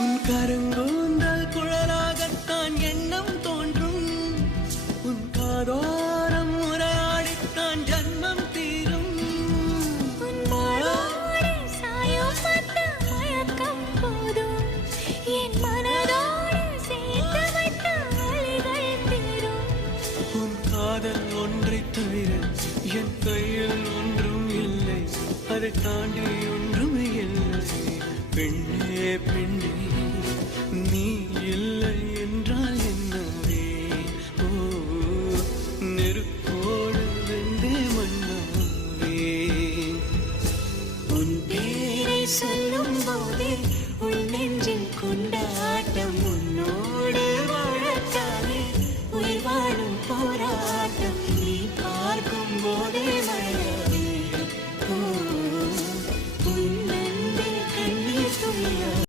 உன் கருங்கூந்தல் குழலாகத்தான் எண்ணம் தோன்றும். உன் காதோரம் உரையாடித்தான் ஜன்மம் தீரும். உன் காதல் ஒன்றை தவிர என் கையில் ஒன்றும் இல்லை, அதை தாண்டி ஒன்றும் இல்லை. பெண்ணே பெண்ணே, நீ இல்லை என்றால் என்ன?